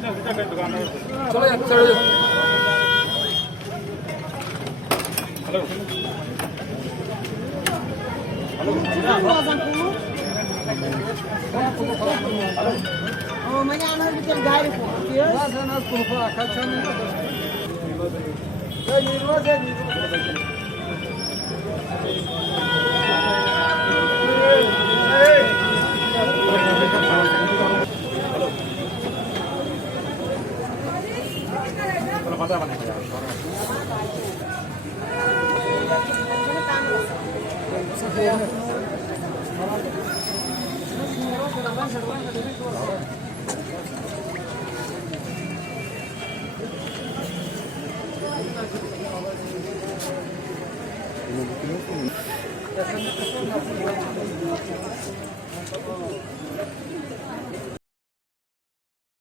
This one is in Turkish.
चलो यार चलो Amanhã nós vamos dar o pão. Nós por fora, caçando.